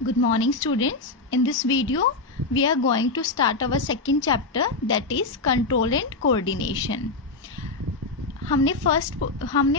Good morning students. In this video we are going to start our second chapter, that is control and coordination. हमने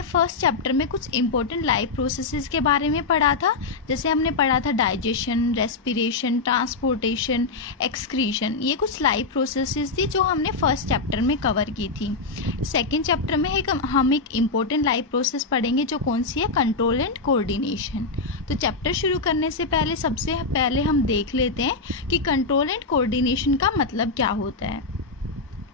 first chapter में कुछ important life processes के बारे में पढ़ा था। जैसे हमने पढ़ा था डाइजेशन, रेस्पिरेशन, ट्रांसपोर्टेशन, एक्सक्रीशन। ये कुछ लाइफ प्रोसेसेस थी जो हमने फर्स्ट चैप्टर में कवर की थी। सेकंड चैप्टर में हम एक इम्पोर्टेंट लाइफ प्रोसेस पढ़ेंगे जो कौन सी है, कंट्रोल एंड कोऑर्डिनेशन। तो चैप्टर शुरू करने से पहले सबसे पहले हम देख लेते हैं कि कंट्रोल एंड कोऑर्डिनेशन का मतलब क्या होता है।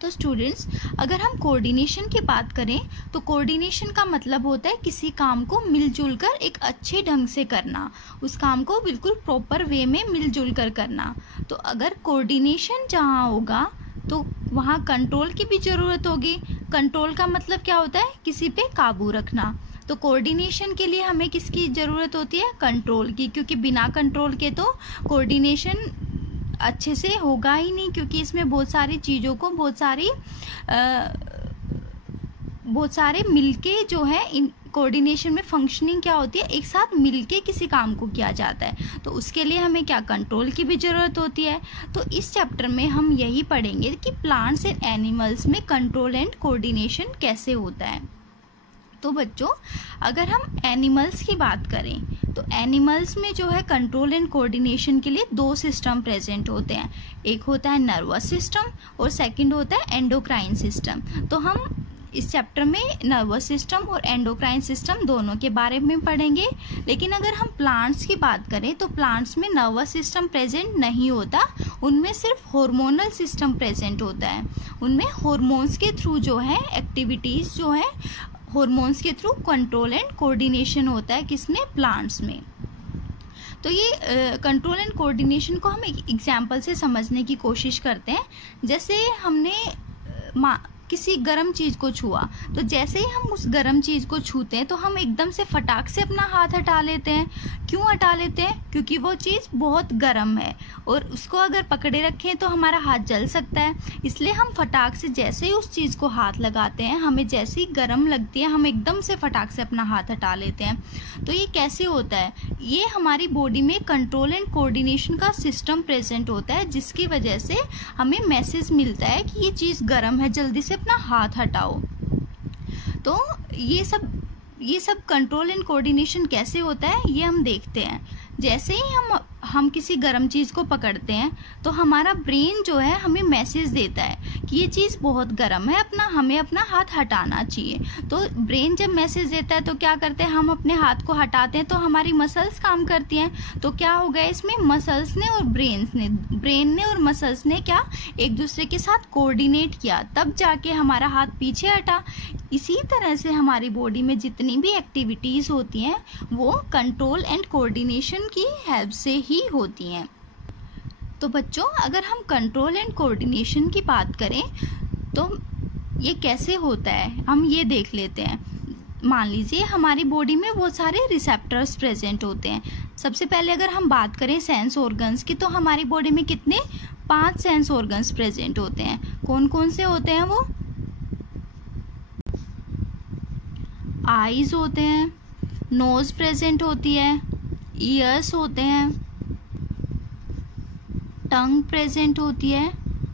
तो स्टूडेंट्स, अगर हम कोऑर्डिनेशन की बात करें तो कोऑर्डिनेशन का मतलब होता है किसी काम को मिलजुल कर एक अच्छे ढंग से करना, उस काम को बिल्कुल प्रॉपर वे में मिलजुल कर करना। तो अगर कोऑर्डिनेशन जहाँ होगा तो वहाँ कंट्रोल की भी ज़रूरत होगी। कंट्रोल का मतलब क्या होता है, किसी पे काबू रखना। तो कोऑर्डिनेशन के लिए हमें किसकी ज़रूरत होती है, कंट्रोल की, क्योंकि बिना कंट्रोल के तो कोऑर्डिनेशन अच्छे से होगा ही नहीं, क्योंकि इसमें बहुत सारी चीज़ों को बहुत सारे मिलके जो है इन कोऑर्डिनेशन में फंक्शनिंग क्या होती है, एक साथ मिलके किसी काम को किया जाता है। तो उसके लिए हमें क्या, कंट्रोल की भी ज़रूरत होती है। तो इस चैप्टर में हम यही पढ़ेंगे कि प्लांट्स एंड एनिमल्स में कंट्रोल एंड कोऑर्डिनेशन कैसे होता है। तो बच्चों, अगर हम एनिमल्स की बात करें तो एनिमल्स में जो है कंट्रोल एंड कोऑर्डिनेशन के लिए दो सिस्टम प्रेजेंट होते हैं। एक होता है नर्वस सिस्टम और सेकंड होता है एंडोक्राइन सिस्टम। तो हम इस चैप्टर में नर्वस सिस्टम और एंडोक्राइन सिस्टम दोनों के बारे में पढ़ेंगे। लेकिन अगर हम प्लांट्स की बात करें तो प्लांट्स में नर्वस सिस्टम प्रेजेंट नहीं होता, उनमें सिर्फ हार्मोनल सिस्टम प्रेजेंट होता है। उनमें हार्मोन्स के थ्रू जो है एक्टिविटीज़ जो है हार्मोन्स के थ्रू कंट्रोल एंड कोऑर्डिनेशन होता है, किसमें, प्लांट्स में। तो ये कंट्रोल एंड कोऑर्डिनेशन को हम एक एग्जांपल से समझने की कोशिश करते हैं। जैसे हमने किसी गर्म चीज़ को छुआ, तो जैसे ही हम उस गर्म चीज़ को छूते हैं तो हम एकदम से फटाक से अपना हाथ हटा लेते हैं। क्यों हटा लेते हैं, क्योंकि वो चीज़ बहुत गर्म है और उसको अगर पकड़े रखें तो हमारा हाथ जल सकता है। इसलिए हम फटाक से जैसे ही उस चीज़ को हाथ लगाते हैं, हमें जैसे ही गर्म लगती है हम एकदम से फटाक से अपना हाथ हटा लेते हैं। तो ये कैसे होता है, ये हमारी बॉडी में कंट्रोल एंड कोऑर्डिनेशन का सिस्टम प्रेजेंट होता है, जिसकी वजह से हमें मैसेज मिलता है कि ये चीज़ गर्म है, जल्दी से अपना हाथ हटाओ। तो ये सब कंट्रोल एंड कोऑर्डिनेशन कैसे होता है ये हम देखते हैं। जैसे ही हम किसी गर्म चीज़ को पकड़ते हैं तो हमारा ब्रेन जो है हमें मैसेज देता है कि ये चीज़ बहुत गर्म है, हमें अपना हाथ हटाना चाहिए। तो ब्रेन जब मैसेज देता है तो क्या करते हैं, हम अपने हाथ को हटाते हैं तो हमारी मसल्स काम करती हैं। तो क्या हो गया, इसमें मसल्स ने और ब्रेन ने और मसल्स ने क्या, एक दूसरे के साथ कोऑर्डिनेट किया, तब जाके हमारा हाथ पीछे हटा। इसी तरह से हमारी बॉडी में जितनी भी एक्टिविटीज़ होती हैं वो कंट्रोल एंड कोऑर्डिनेशन की हेल्प से ही होती हैं। तो बच्चों, अगर हम कंट्रोल एंड कोऑर्डिनेशन की बात करें तो ये कैसे होता है हम ये देख लेते हैं। मान लीजिए हमारी बॉडी में बहुत सारे रिसेप्टर्स प्रेजेंट होते हैं। सबसे पहले अगर हम बात करें सेंस ऑर्गन्स की, तो हमारी बॉडी में कितने, 5 सेंस ऑर्गन्स प्रेजेंट होते हैं। कौन कौन से होते हैं वो, आईज होते हैं, नोज प्रेजेंट होती है, ईयर्स होते हैं, टंग प्रेजेंट होती है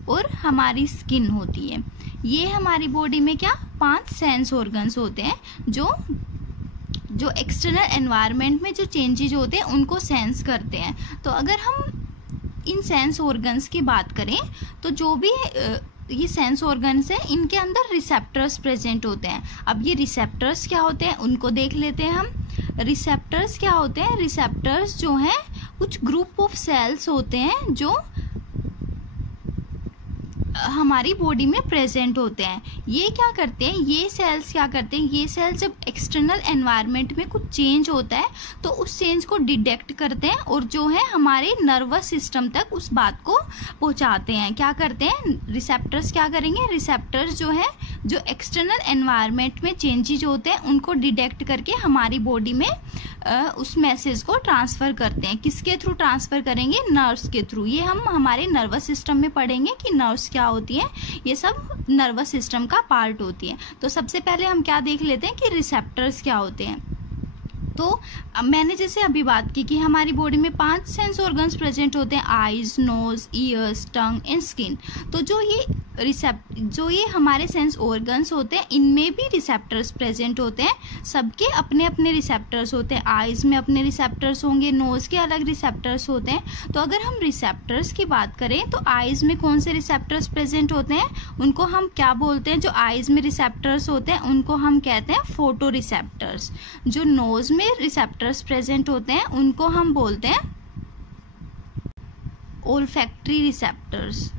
और हमारी स्किन होती है। ये हमारी बॉडी में क्या, 5 सेंस ऑर्गन्स होते हैं जो एक्सटर्नल एनवायरनमेंट में जो चेंजेज होते हैं उनको सेंस करते हैं। तो अगर हम इन सेंस ऑर्गन्स की बात करें तो जो भी ये सेंस ऑर्गन्स हैं इनके अंदर रिसेप्टर्स प्रेजेंट होते हैं। अब ये रिसेप्टर्स क्या होते हैं उनको देख लेते हैं हम। रिसेप्टर्स क्या होते हैं, रिसेप्टर्स जो हैं कुछ ग्रुप ऑफ सेल्स होते हैं जो हमारी बॉडी में प्रेजेंट होते हैं। ये क्या करते हैं, ये सेल्स क्या करते हैं, ये सेल्स जब एक्सटर्नल एनवायरनमेंट में कुछ चेंज होता है तो उस चेंज को डिटेक्ट करते हैं और जो है हमारे नर्वस सिस्टम तक उस बात को पहुंचाते हैं। क्या करते हैं, रिसेप्टर्स क्या करेंगे, रिसेप्टर्स जो है जो एक्सटर्नल एनवायरनमेंट में चेंजेज होते हैं उनको डिटेक्ट करके हमारी बॉडी में उस मैसेज को ट्रांसफ़र करते हैं। किसके थ्रू ट्रांसफ़र करेंगे, नर्व्स के थ्रू। ये हम हमारे नर्वस सिस्टम में पढ़ेंगे कि नर्व्स क्या होती हैं, ये सब नर्वस सिस्टम का पार्ट होती है। तो सबसे पहले हम क्या देख लेते हैं कि रिसेप्टर्स क्या होते हैं। तो अब मैंने जैसे अभी बात की कि हमारी बॉडी में 5 सेंस ऑर्गन्स प्रेजेंट होते हैं, eyes, nose, ears, tongue and skin. तो जो ये हमारे सेंस ऑर्गन्स होते हैं, इनमें भी रिसेप्टर्स प्रेजेंट होते हैं। सबके अपने अपने रिसेप्टर्स होते हैं। आईज में अपने रिसेप्टर्स होंगे, नोज के अलग रिसेप्टर्स होते हैं। तो अगर हम रिसेप्टर्स की बात करें तो आईज में कौन से रिसेप्टर्स प्रेजेंट होते हैं, उनको हम क्या बोलते हैं? जो आईज में रिसेप्टर्स होते हैं उनको हम कहते हैं फोटो रिसेप्टर्स। जो नोज में रिसेप्टर्स प्रेजेंट होते हैं उनको हम बोलते हैं ओल्फैक्टरी रिसेप्टर्स।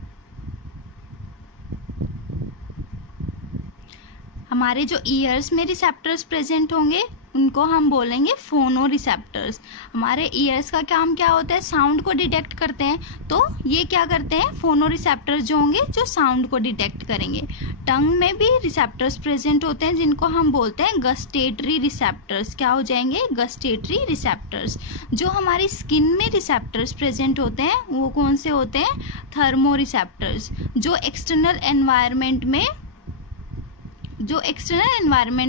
हमारे जो ईयर्स में रिसेप्टर्स प्रेजेंट होंगे उनको हम बोलेंगे फोनो रिसेप्टर्स। हमारे ईयर्स का काम क्या होता है? साउंड को डिटेक्ट करते हैं। तो ये क्या करते हैं? फोनो रिसेप्टर्स जो होंगे जो साउंड को डिटेक्ट करेंगे। टंग में भी रिसेप्टर्स प्रेजेंट होते हैं जिनको हम बोलते हैं गस्टेटरी रिसेप्टर्स। क्या हो जाएंगे? Gustatory receptors. जो हमारी स्किन में रिसेप्टर्स प्रेजेंट होते हैं वो कौन से होते हैं? Thermo receptors. जो एक्सटर्नल एनवायरनमेंट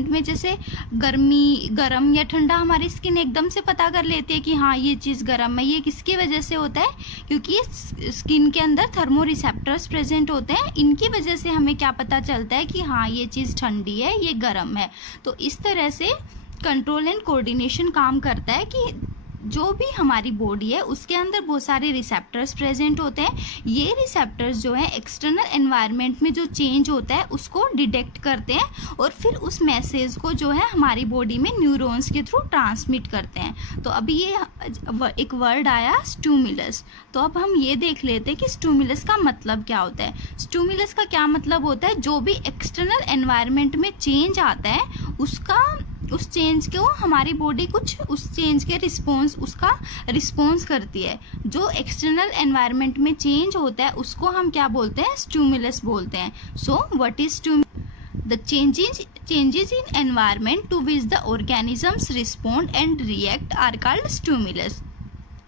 में जैसे गर्म या ठंडा हमारी स्किन एकदम से पता कर लेती है कि हाँ ये चीज़ गर्म है। ये किसकी वजह से होता है? क्योंकि स्किन के अंदर थर्मो रिसेप्टर्स प्रेजेंट होते हैं। इनकी वजह से हमें क्या पता चलता है कि हाँ ये चीज़ ठंडी है, ये गर्म है। तो इस तरह से कंट्रोल एंड कोऑर्डिनेशन काम करता है कि जो भी हमारी बॉडी है उसके अंदर बहुत सारे रिसेप्टर्स प्रेजेंट होते हैं। ये रिसेप्टर्स जो है एक्सटर्नल एनवायरनमेंट में जो चेंज होता है उसको डिटेक्ट करते हैं और फिर उस मैसेज को जो है हमारी बॉडी में न्यूरॉन्स के थ्रू ट्रांसमिट करते हैं। तो अभी ये एक वर्ड आया स्टिमुलस। तो अब हम ये देख लेते हैं कि स्टिमुलस का मतलब क्या होता है। स्टिमुलस का क्या मतलब होता है? जो भी एक्सटर्नल एनवायरनमेंट में चेंज आता है उस चेंज को हमारी बॉडी कुछ उस चेंज के उसका रिस्पॉन्स करती है। जो एक्सटर्नल एनवायरनमेंट में चेंज होता है उसको हम क्या बोलते हैं? स्टिमुलस बोलते हैं। So what is the changes in environment to which the organisms respond and react are called stimulus।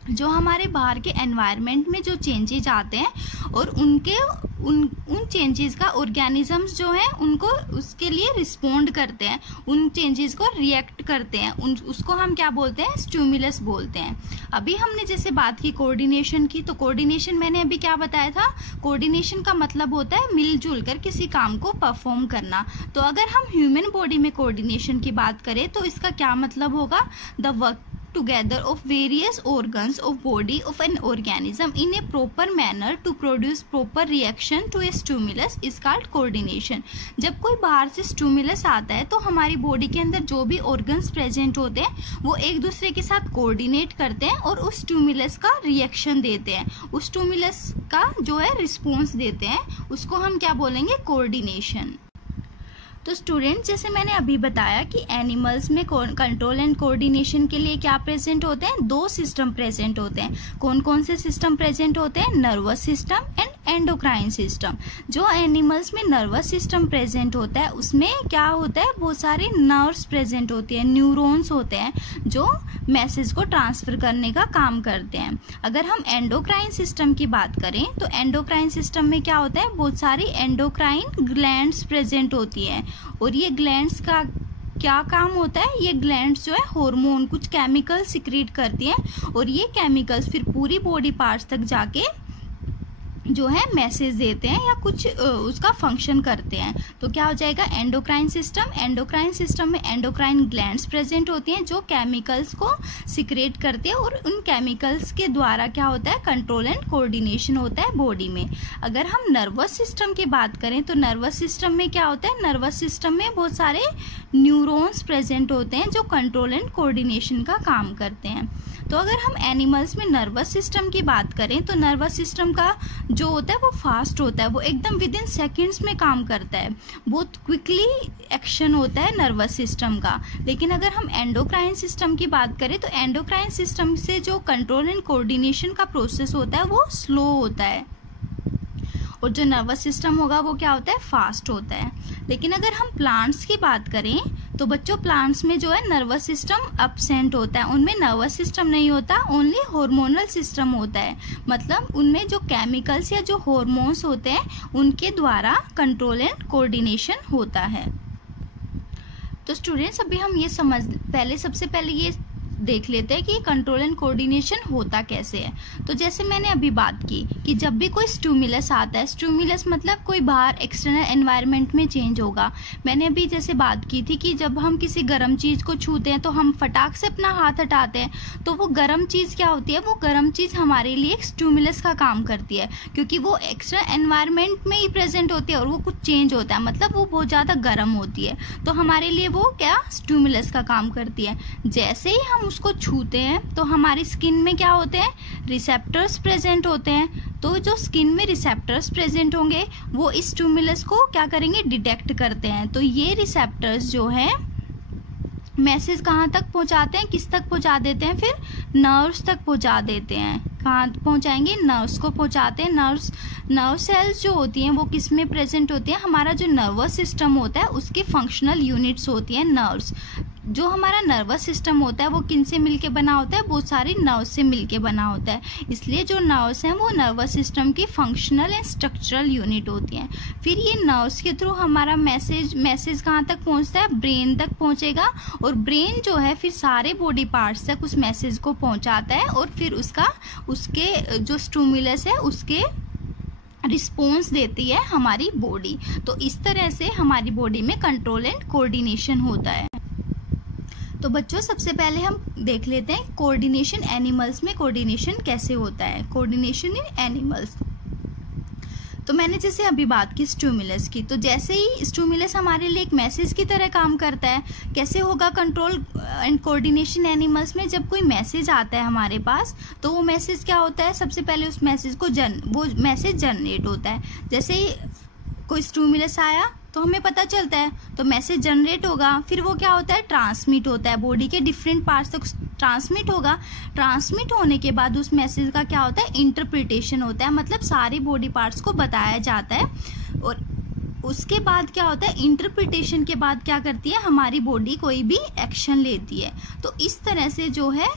जो हमारे बाहर के एनवायरनमेंट में जो चेंजेस आते हैं और उन चेंजेस का ऑर्गेनिजम्स जो हैं उनको उसके लिए रिस्पोंड करते हैं, उन चेंजेस को रिएक्ट करते हैं, उसको हम क्या बोलते हैं? स्टिमुलस बोलते हैं। अभी हमने जैसे बात की कोऑर्डिनेशन की, तो कोऑर्डिनेशन मैंने अभी क्या बताया था? कोऑर्डिनेशन का मतलब होता है मिलजुल कर किसी काम को परफॉर्म करना। तो अगर हम ह्यूमन बॉडी में कोऑर्डिनेशन की बात करें तो इसका क्या मतलब होगा? The work together of various organs of body of an organism in a proper manner to produce proper reaction to a stimulus is called coordination। जब कोई बाहर से स्टिमुलस आता है तो हमारी बॉडी के अंदर जो भी ऑर्गन्स प्रेजेंट होते हैं वो एक दूसरे के साथ कोऑर्डिनेट करते हैं और उस स्टिमुलस का रिएक्शन देते हैं, उस स्टिमुलस का जो है रिस्पॉन्स देते हैं। उसको हम क्या बोलेंगे? कोऑर्डिनेशन। तो स्टूडेंट्स, जैसे मैंने अभी बताया कि एनिमल्स में कंट्रोल एंड कोऑर्डिनेशन के लिए क्या प्रेजेंट होते हैं? 2 सिस्टम प्रेजेंट होते हैं। कौन कौन से सिस्टम प्रेजेंट होते हैं? Nervous system and endocrine system. जो एनिमल्स में नर्वस सिस्टम प्रेजेंट होता है उसमें क्या होता है? बहुत सारे नर्व्स प्रेजेंट होती है, न्यूरॉन्स होते हैं जो मैसेज को ट्रांसफर करने का काम करते हैं। अगर हम एंडोक्राइन सिस्टम की बात करें तो एंडोक्राइन सिस्टम में क्या होता है? बहुत सारी एंडोक्राइन ग्लैंड्स प्रेजेंट होती है और ये ग्लैंड्स का क्या काम होता है? ये ग्लैंड्स जो है हार्मोन, कुछ केमिकल सिक्रीट करती हैं और ये केमिकल्स फिर पूरी बॉडी पार्ट्स तक जाके जो है मैसेज देते हैं या कुछ उसका फंक्शन करते हैं। तो क्या हो जाएगा? Endocrine system. एंडोक्राइन सिस्टम में एंडोक्राइन ग्लैंड्स प्रेजेंट होती हैं जो केमिकल्स को सिक्रेट करते हैं और उन केमिकल्स के द्वारा क्या होता है? कंट्रोल एंड कोऑर्डिनेशन होता है बॉडी में। अगर हम नर्वस सिस्टम की बात करें तो नर्वस सिस्टम में क्या होता है? नर्वस सिस्टम में बहुत सारे न्यूरॉन्स प्रेजेंट होते हैं जो कंट्रोल एंड कोऑर्डिनेशन का काम करते हैं। तो अगर हम एनिमल्स में नर्वस सिस्टम की बात करें तो नर्वस सिस्टम का जो होता है वो फास्ट होता है, वो एकदम विद इन सेकेंड्स में काम करता है, बहुत क्विकली एक्शन होता है नर्वस सिस्टम का। लेकिन अगर हम एंडोक्राइन सिस्टम की बात करें तो एंडोक्राइन सिस्टम से जो कंट्रोल एंड कोऑर्डिनेशन का प्रोसेस होता है वो स्लो होता है और जो नर्वस सिस्टम होगा वो क्या होता है? फास्ट होता है। लेकिन अगर हम प्लांट्स की बात करें तो बच्चों प्लांट्स में जो है नर्वस सिस्टम अब्सेंट होता है, उनमें नर्वस सिस्टम नहीं होता, ओनली हार्मोनल सिस्टम होता है। मतलब उनमें जो केमिकल्स या जो हार्मोन्स होते हैं उनके द्वारा कंट्रोल एंड कोऑर्डिनेशन होता है। तो स्टूडेंट्स, अभी हम ये सबसे पहले ये देख लेते हैं कि कंट्रोल एंड कोऑर्डिनेशन होता कैसे है। तो जैसे मैंने अभी बात की कि जब भी कोई स्टिमुलस आता है, स्टिमुलस मतलब कोई बाहर एक्सटर्नल एनवायरनमेंट में चेंज होगा। मैंने अभी जैसे बात की थी कि जब हम किसी गर्म चीज को छूते हैं तो हम फटाक से अपना हाथ हटाते हैं, तो वो गर्म चीज क्या होती है, वो गर्म चीज हमारे लिए एक स्टिमुलस का काम करती है, क्योंकि वो एक्सटर्नल एनवायरनमेंट में ही प्रेजेंट होती है और वो कुछ चेंज होता है, मतलब वो बहुत ज्यादा गर्म होती है, तो हमारे लिए वो क्या स्टिमुलस का काम करती है। जैसे ही हम उसको छूते हैं तो हमारी स्किन में क्या होते हैं, रिसेप्टर्स प्रेजेंट होते हैं। तो जो स्किन में रिसेप्टर्स प्रेजेंट होंगे वो इस स्टिमुलस को क्या करेंगे, डिटेक्ट करते हैं। तो ये रिसेप्टर्स जो है मैसेज कहाँ तक पहुंचाते हैं, किस तक पहुंचा देते हैं, फिर नर्व्स तक पहुंचा देते हैं। कहाँ पहुंचाएंगे, नर्व्स को पहुंचाते हैं। नर्व सेल्स जो होती हैं वो किस में प्रेजेंट होती हैं, हमारा जो नर्वस सिस्टम होता है उसकी फंक्शनल यूनिट्स होती हैं नर्व्स। जो हमारा नर्वस सिस्टम होता है वो किन से मिलके बना होता है, बहुत सारी नर्व्स से मिलके बना होता है, इसलिए जो नर्व्स हैं वो नर्वस सिस्टम की फंक्शनल एंड स्ट्रक्चरल यूनिट होती हैं। फिर ये नर्व्स के थ्रू हमारा मैसेज कहाँ तक पहुँचता है, ब्रेन तक पहुँचेगा, और ब्रेन जो है फिर सारे बॉडी पार्ट्स तक उस मैसेज को पहुँचाता है, और फिर उसके जो स्टिमुलस है उसके रिस्पॉन्स देती है हमारी बॉडी। तो इस तरह से हमारी बॉडी में कंट्रोल एंड कोऑर्डिनेशन होता है। तो बच्चों सबसे पहले हम देख लेते हैं कोऑर्डिनेशन एनिमल्स में कोऑर्डिनेशन कैसे होता है, कोऑर्डिनेशन इन एनिमल्स। तो मैंने जैसे अभी बात की स्टिमुलस की, तो जैसे ही स्टिमुलस हमारे लिए एक मैसेज की तरह काम करता है, कैसे होगा कंट्रोल एंड कोऑर्डिनेशन एनिमल्स में, जब कोई मैसेज आता है हमारे पास तो वो मैसेज क्या होता है, सबसे पहले उस मैसेज को वो मैसेज जनरेट होता है। जैसे ही कोई स्टिमुलस आया तो हमें पता चलता है, तो मैसेज जनरेट होगा, फिर वो क्या होता है, ट्रांसमिट होता है, बॉडी के डिफरेंट पार्ट्स तक ट्रांसमिट होगा। ट्रांसमिट होने के बाद उस मैसेज का क्या होता है, इंटरप्रिटेशन होता है, मतलब सारे बॉडी पार्ट्स को बताया जाता है, और उसके बाद क्या होता है, इंटरप्रिटेशन के बाद क्या करती है हमारी बॉडी कोई भी एक्शन लेती है। तो इस तरह से जो है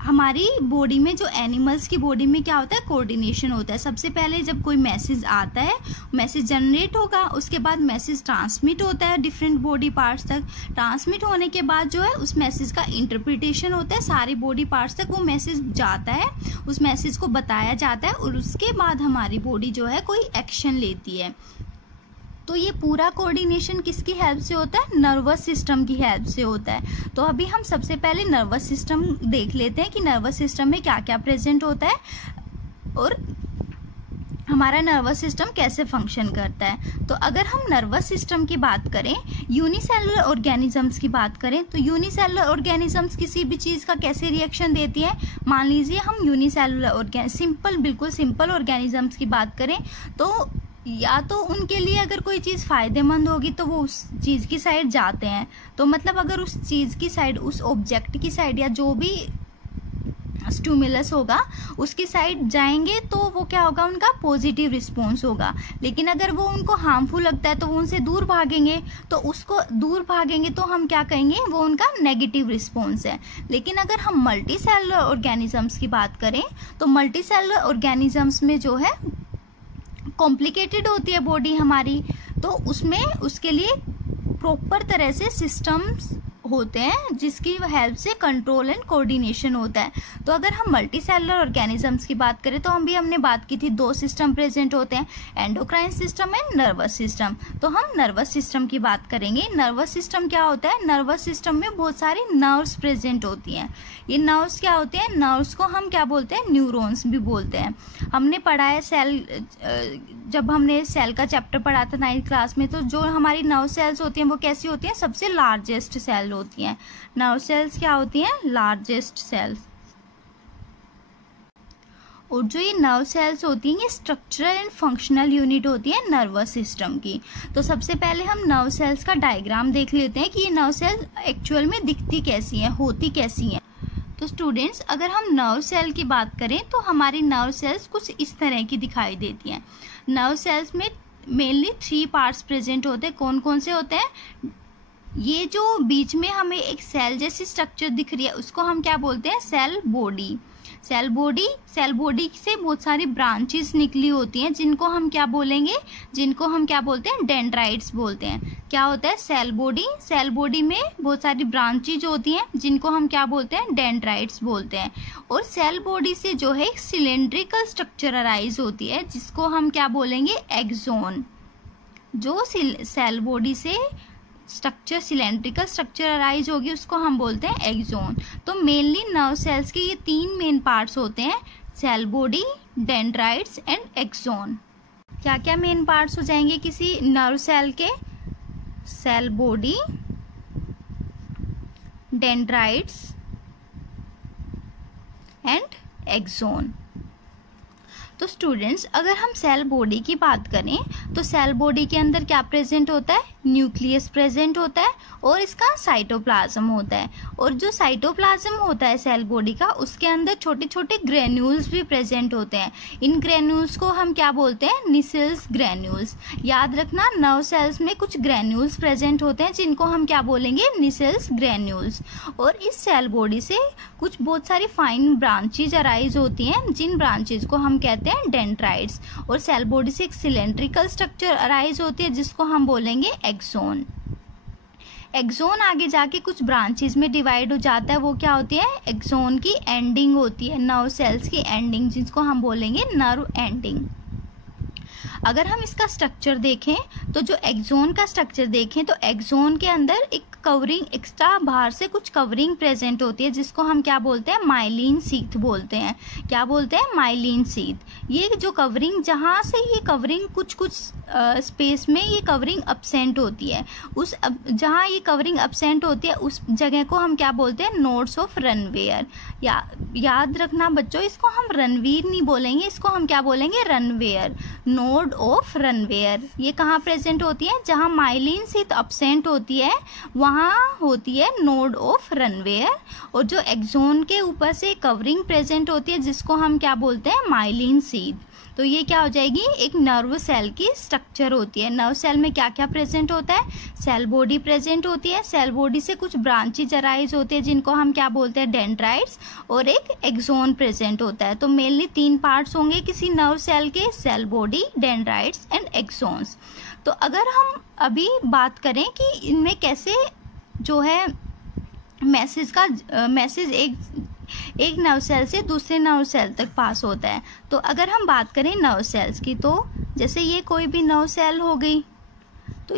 हमारी बॉडी में, जो एनिमल्स की बॉडी में क्या होता है, कोऑर्डिनेशन होता है। सबसे पहले जब कोई मैसेज आता है, मैसेज जनरेट होगा, उसके बाद मैसेज ट्रांसमिट होता है डिफरेंट बॉडी पार्ट्स तक। ट्रांसमिट होने के बाद जो है उस मैसेज का इंटरप्रिटेशन होता है, सारी बॉडी पार्ट्स तक वो मैसेज जाता है, उस मैसेज को बताया जाता है, और उसके बाद हमारी बॉडी जो है कोई एक्शन लेती है। तो ये पूरा कोऑर्डिनेशन किसकी हेल्प से होता है, नर्वस सिस्टम की हेल्प से होता है। तो अभी हम सबसे पहले नर्वस सिस्टम देख लेते हैं कि नर्वस सिस्टम में क्या क्या प्रेजेंट होता है और हमारा नर्वस सिस्टम कैसे फंक्शन करता है। तो अगर हम नर्वस सिस्टम की बात करें, यूनिसेलुलर ऑर्गेनिजम्स की बात करें, तो यूनिसेलुलर ऑर्गेनिजम्स किसी भी चीज़ का कैसे रिएक्शन देती है। मान लीजिए हम यूनिसेलुलर बिल्कुल सिंपल ऑर्गेनिजम्स की बात करें, तो या तो उनके लिए अगर कोई चीज़ फ़ायदेमंद होगी तो वो उस चीज़ की साइड जाते हैं। तो मतलब अगर उस चीज़ की साइड, उस ऑब्जेक्ट की साइड, या जो भी स्टिमुलस होगा उसकी साइड जाएंगे तो वो क्या होगा, उनका पॉजिटिव रिस्पॉन्स होगा। लेकिन अगर वो उनको हार्मफुल लगता है तो वो उनसे दूर भागेंगे, तो उसको दूर भागेंगे तो हम क्या कहेंगे, वो उनका नेगेटिव रिस्पॉन्स है। लेकिन अगर हम मल्टी सेलुलर ऑर्गेनिजम्स की बात करें, तो मल्टी सेलुलर ऑर्गेनिजम्स में जो है कॉम्प्लिकेटेड होती है बॉडी हमारी, तो उसमें उसके लिए प्रॉपर तरह से सिस्टम्स होते हैं जिसकी हेल्प से कंट्रोल एंड कोऑर्डिनेशन होता है। तो अगर हम मल्टी सेलुलर ऑर्गेनिजम्स की बात करें तो हमने बात की थी, दो सिस्टम प्रेजेंट होते हैं, endocrine system and nervous system. तो हम नर्वस सिस्टम की बात करेंगे। नर्वस सिस्टम क्या होता है, नर्वस सिस्टम में बहुत सारी नर्व्स प्रेजेंट होती हैं। ये नर्व्स क्या होते हैं, नर्व्स को हम क्या बोलते हैं, न्यूरॉन्स भी बोलते हैं। हमने पढ़ा है जब हमने सेल का चैप्टर पढ़ा था 9th क्लास में, तो जो हमारी नर्व सेल्स होती हैं वो कैसी होती हैं, सबसे लार्जेस्ट सेल होती हैं। नर्व सेल्स क्या होती हैं, लार्जेस्ट सेल्स। और जो ये नर्व सेल्स होती हैं ये स्ट्रक्चरल एंड फंक्शनल यूनिट होती है नर्वस सिस्टम की। तो सबसे पहले हम नर्व सेल्स का डायग्राम देख लेते हैं कि ये नर्व सेल एक्चुअल में दिखती कैसी हैं, होती कैसी हैं। तो स्टूडेंट्स, अगर हम नर्व सेल की बात करें तो हमारी नर्व सेल्स कुछ इस तरह की दिखाई देती हैं। नर्व सेल्स में मेनली 3 पार्ट्स प्रेजेंट होते हैं। कौन कौन से होते हैं, ये जो बीच में हमें एक सेल जैसी स्ट्रक्चर दिख रही है उसको हम क्या बोलते हैं, सेल बॉडी। सेल बॉडी से बहुत सारी ब्रांचेस निकली होती हैं जिनको हम क्या बोलेंगे, जिनको हम क्या बोलते हैं, डेंड्राइट्स बोलते हैं। क्या होता है, सेल बॉडी में बहुत सारी ब्रांचेज होती हैं जिनको हम क्या बोलते हैं, डेंड्राइट्स बोलते हैं। और सेल बॉडी से जो है एक सिलेंड्रिकल स्ट्रक्चर अराइज होती है जिसको हम क्या बोलेंगे, एक्सोन। जो सेल बॉडी से सिलेंड्रिकल स्ट्रक्चर अराइज होगी उसको हम बोलते हैं एक्सोन। तो मेनली नर्व सेल्स के ये 3 मेन पार्ट्स होते हैं, cell body, dendrites and axon. क्या क्या मेन पार्ट्स हो जाएंगे किसी नर्व सेल के, cell body, dendrites and axon. तो स्टूडेंट्स, अगर हम सेल बॉडी की बात करें तो सेल बॉडी के अंदर क्या प्रेजेंट होता है, न्यूक्लियस प्रेजेंट होता है और इसका साइटोप्लाज्म होता है। और जो साइटोप्लाज्म होता है सेल बॉडी का, उसके अंदर छोटे छोटे ग्रेन्यूल्स भी प्रेजेंट होते हैं। इन ग्रेन्यूल्स को हम क्या बोलते हैं, निसेल्स ग्रेन्यूल्स। याद रखना, नर्व सेल्स में कुछ ग्रेन्यूल्स प्रेजेंट होते हैं जिनको हम क्या बोलेंगे, निसेल्स ग्रेन्यूल्स। और इस सेल बॉडी से कुछ बहुत सारी फाइन ब्रांचेज अराइज होती हैं जिन ब्रांचेज को हम कहते हैं डेंड्राइट्स। और सेल बॉडी से एक सिलेंड्रिकल स्ट्रक्चर अराइज होती है जिसको हम बोलेंगे एक्सोन। एक्सोन आगे जाके कुछ ब्रांचेस में डिवाइड हो जाता है, वो क्या होती है, एक्सोन की एंडिंग होती है, नर्व सेल्स की एंडिंग, जिसको हम बोलेंगे नर्व एंडिंग। अगर हम इसका स्ट्रक्चर देखें तो जो एक्सोन का स्ट्रक्चर देखें तो एक्सोन के अंदर एक कवरिंग, एक्स्ट्रा बाहर से कुछ कवरिंग प्रेजेंट होती है जिसको हम क्या बोलते हैं, माइलिन शीथ बोलते हैं। क्या बोलते हैं, माइलिन शीथ। ये जो कवरिंग, जहाँ से ये कवरिंग कुछ स्पेस में ये कवरिंग अब्सेंट होती है, उस जहाँ ये कवरिंग अब्सेंट होती है उस जगह को हम क्या बोलते हैं, नोड्स ऑफ रनवेयर। याद रखना बच्चों, इसको हम रनवीर नहीं बोलेंगे, इसको हम क्या बोलेंगे, रनवेयर, नोड ऑफ रनवेयर। ये कहाँ प्रेजेंट होती है, जहाँ माइलिन शीथ अब्सेंट होती है वहाँ होती है नोड ऑफ रनवेयर। और जो एक्सोन के ऊपर से कवरिंग प्रेजेंट होती है जिसको हम क्या बोलते हैं, माइलिन शीथ। तो ये क्या हो जाएगी, एक नर्व सेल की स्ट्रक्चर होती है। नर्व सेल में क्या क्या प्रेजेंट होता है, सेल बॉडी प्रेजेंट होती है, सेल बॉडी से कुछ ब्रांचेज अराइज होते हैं जिनको हम क्या बोलते हैं, डेंड्राइट्स, और एक एक्सोन प्रेजेंट होता है। तो मेनली 3 पार्ट्स होंगे किसी नर्व सेल के, cell body, dendrites and axons. तो अगर हम अभी बात करें कि इनमें कैसे जो है मैसेज एक नर्व सेल से दूसरे नर्व सेल तक पास होता है। तो अगर हम बात करें नर्व सेल्स की, तो जैसे ये कोई भी नर्व सेल हो गई, तो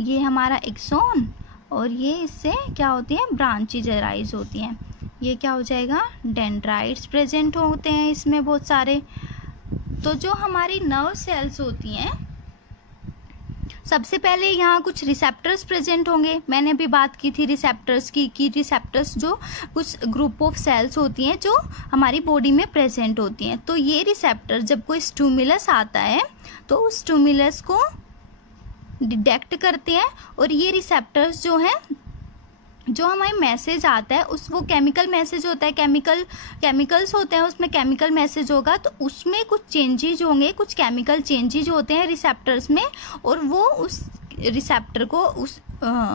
ये हमारा एक्सोन, और ये इससे क्या होती है, ब्रांचेज अराइज होती हैं। ये क्या हो जाएगा, डेंड्राइट्स प्रेजेंट होते हैं इसमें बहुत सारे। तो जो हमारी नर्व सेल्स होती हैं, सबसे पहले यहाँ कुछ रिसेप्टर्स प्रेजेंट होंगे। मैंने भी बात की थी रिसेप्टर्स की, कि रिसेप्टर्स जो कुछ ग्रुप ऑफ सेल्स होती हैं जो हमारी बॉडी में प्रेजेंट होती हैं। तो ये रिसेप्टर जब कोई स्टिमुलस आता है तो उस स्टिमुलस को डिटेक्ट करते हैं, और ये रिसेप्टर्स जो हैं, जो हमारे मैसेज आता है वो केमिकल मैसेज होता है, केमिकल्स होते हैं, उसमें केमिकल मैसेज होगा, तो उसमें कुछ चेंजेज होंगे, कुछ केमिकल चेंजेज होते हैं रिसेप्टर्स में, और वो उस रिसेप्टर को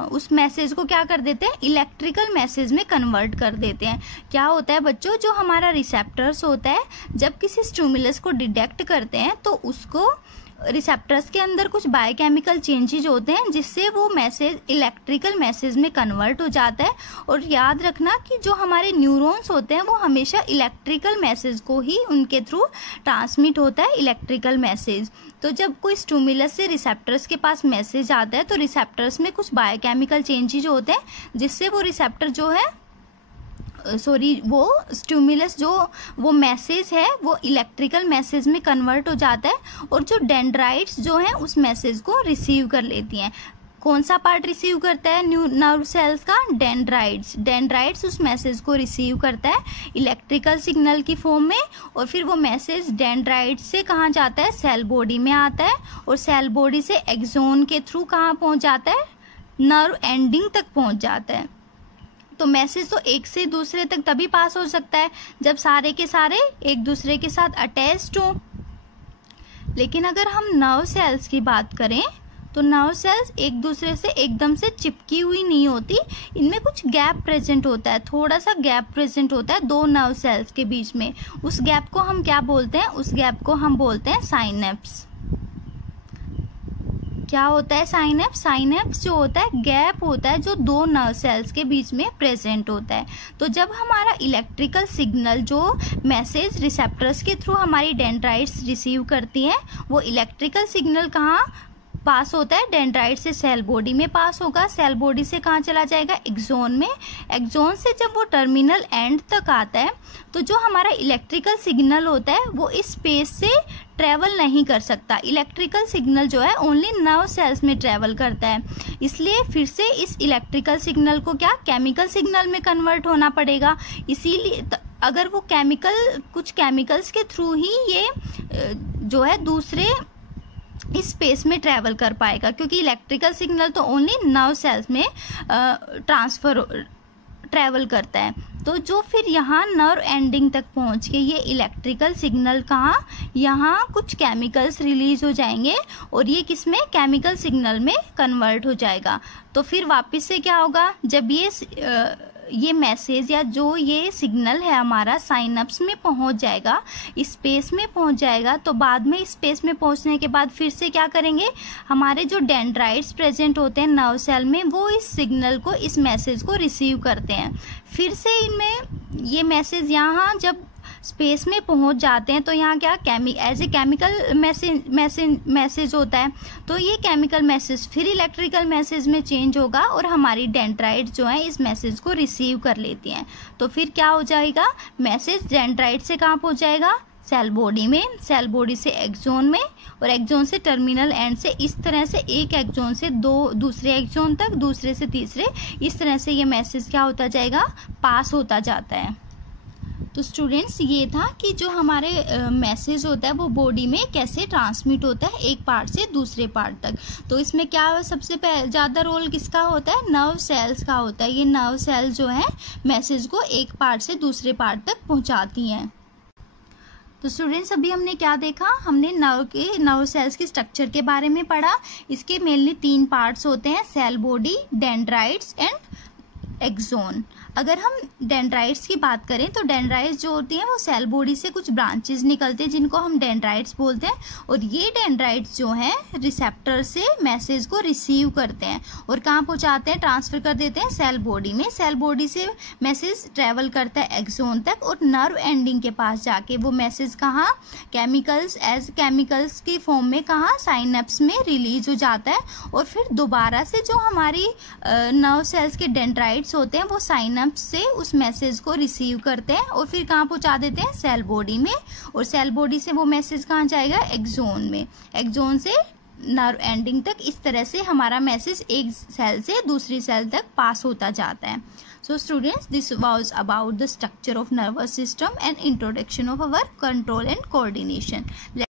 उस मैसेज को क्या कर देते हैं, इलेक्ट्रिकल मैसेज में कन्वर्ट कर देते हैं। क्या होता है बच्चों, जो हमारा रिसेप्टर्स होता है जब किसी स्टिमुलस को डिटेक्ट करते हैं तो उसको रिसेप्टर्स के अंदर कुछ बायोकेमिकल चेंजेज होते हैं जिससे वो मैसेज इलेक्ट्रिकल मैसेज में कन्वर्ट हो जाता है। और याद रखना कि जो हमारे न्यूरॉन्स होते हैं वो हमेशा इलेक्ट्रिकल मैसेज को ही उनके थ्रू ट्रांसमिट होता है, इलेक्ट्रिकल मैसेज। तो जब कोई स्टिमुलस से रिसेप्टर्स के पास मैसेज आता है तो रिसेप्टर्स में कुछ बायोकेमिकल चेंजेज होते हैं जिससे वो रिसेप्टर जो है वो स्टिमुलस जो वो मैसेज है वो इलेक्ट्रिकल मैसेज में कन्वर्ट हो जाता है, और जो डेंड्राइट्स जो हैं उस मैसेज को रिसीव कर लेती हैं। कौन सा पार्ट रिसीव करता है नर्व सेल्स का, डेंड्राइट्स उस मैसेज को रिसीव करता है इलेक्ट्रिकल सिग्नल की फॉर्म में, और फिर वो मैसेज डेंड्राइट्स से कहाँ जाता है, सेल बॉडी में आता है, और सेल बॉडी से एक्सोन के थ्रू कहाँ पहुंच जाता है, नर्व एंडिंग तक पहुंच जाता है। तो मैसेज तो एक से दूसरे तक तभी पास हो सकता है जब सारे के सारे एक दूसरे के साथ अटैच्ड हो। लेकिन अगर हम नर्व सेल्स की बात करें तो नर्व सेल्स एक दूसरे से एकदम से चिपकी हुई नहीं होती, इनमें कुछ गैप प्रेजेंट होता है, थोड़ा सा गैप प्रेजेंट होता है दो नर्व सेल्स के बीच में। उस गैप को हम क्या बोलते हैं? उस गैप को हम बोलते हैं साइनेप्स। क्या होता है साइनेप्स? साइनेप्स जो होता है गैप होता है जो दो नर्व सेल्स के बीच में प्रेजेंट होता है। तो जब हमारा इलेक्ट्रिकल सिग्नल जो मैसेज रिसेप्टर्स के थ्रू हमारी डेंड्राइट्स रिसीव करती हैं, वो इलेक्ट्रिकल सिग्नल कहाँ पास होता है? डेंड्राइट से सेल बॉडी में पास होगा, सेल बॉडी से कहाँ चला जाएगा? एक्सोन में। एक्सोन से जब वो टर्मिनल एंड तक आता है तो जो हमारा इलेक्ट्रिकल सिग्नल होता है वो इस स्पेस से ट्रेवल नहीं कर सकता। इलेक्ट्रिकल सिग्नल जो है ओनली नर्व सेल्स में ट्रेवल करता है, इसलिए फिर से इस इलेक्ट्रिकल सिग्नल को क्या केमिकल सिग्नल में कन्वर्ट होना पड़ेगा। इसीलिए अगर वो कुछ केमिकल्स के थ्रू ही ये जो है दूसरे इस स्पेस में ट्रेवल कर पाएगा, क्योंकि इलेक्ट्रिकल सिग्नल तो ओनली नर्व सेल्स में ट्रेवल करता है। तो जो फिर यहाँ नर्व एंडिंग तक पहुँच के ये इलेक्ट्रिकल सिग्नल कहाँ, यहाँ कुछ केमिकल्स रिलीज हो जाएंगे और ये किस में? केमिकल सिग्नल में कन्वर्ट हो जाएगा। तो फिर वापस से क्या होगा? जब ये मैसेज या जो ये सिग्नल है हमारा साइनप्स में पहुंच जाएगा, स्पेस में पहुंच जाएगा, तो बाद में स्पेस में पहुंचने के बाद फिर से क्या करेंगे? हमारे जो डेंड्राइट्स प्रेजेंट होते हैं नर्व सेल में, वो इस सिग्नल को, इस मैसेज को रिसीव करते हैं। फिर से इनमें ये मैसेज यहाँ जब स्पेस में पहुंच जाते हैं तो यहाँ क्या एज ए केमिकल मैसेज होता है, तो ये केमिकल मैसेज फिर इलेक्ट्रिकल मैसेज में चेंज होगा और हमारी डेंड्राइट जो है इस मैसेज को रिसीव कर लेती हैं। तो फिर क्या हो जाएगा? मैसेज डेंड्राइट से कहाँ पहुँच जाएगा? सेल बॉडी में, सेल बॉडी से एक्सोन में, और एक्सोन से टर्मिनल एंड से, इस तरह से एक एक्सोन से दूसरे एक्सोन तक, दूसरे से तीसरे, इस तरह से ये मैसेज क्या होता जाएगा? पास होता जाता है। तो स्टूडेंट्स ये था कि जो हमारे मैसेज होता है वो बॉडी में कैसे ट्रांसमिट होता है एक पार्ट से दूसरे पार्ट तक। तो इसमें क्या सबसे ज़्यादा रोल किसका होता है? नर्व सेल्स का होता है। ये नर्व सेल्स जो है मैसेज को एक पार्ट से दूसरे पार्ट तक पहुंचाती हैं। तो स्टूडेंट्स अभी हमने क्या देखा? हमने नर्व सेल्स के स्ट्रक्चर के बारे में पढ़ा। इसके मेनली 3 पार्ट्स होते हैं, cell body, dendrites and axon. अगर हम डेंड्राइट्स की बात करें तो डेंड्राइट्स जो होती हैं वो सेल बॉडी से कुछ ब्रांचेस निकलते हैं जिनको हम डेंड्राइट्स बोलते हैं, और ये डेंड्राइट्स जो हैं रिसेप्टर से मैसेज को रिसीव करते हैं और कहाँ पहुँचाते हैं? ट्रांसफर कर देते हैं सेल बॉडी में। सेल बॉडी से मैसेज ट्रेवल करता है एक्सोन तक और नर्व एंडिंग के पास जाके वो मैसेज कहाँ? केमिकल्स की फॉर्म में कहाँ? साइनेप्स में रिलीज हो जाता है और फिर दोबारा से जो हमारी नर्व सेल्स के डेंड्राइट्स होते हैं वो साइनेप्स से उस मैसेज को रिसीव करते हैं और फिर कहाँ पहुंचा देते हैं? सेल बॉडी में, और सेल बॉडी से वो मैसेज कहाँ जाएगा? एक्सोन में। एक्सोन से नर्व एंडिंग तक इस तरह से हमारा मैसेज एक सेल से दूसरी सेल तक पास होता जाता है। So students, this was about the structure of nervous system and introduction of our control and coordination.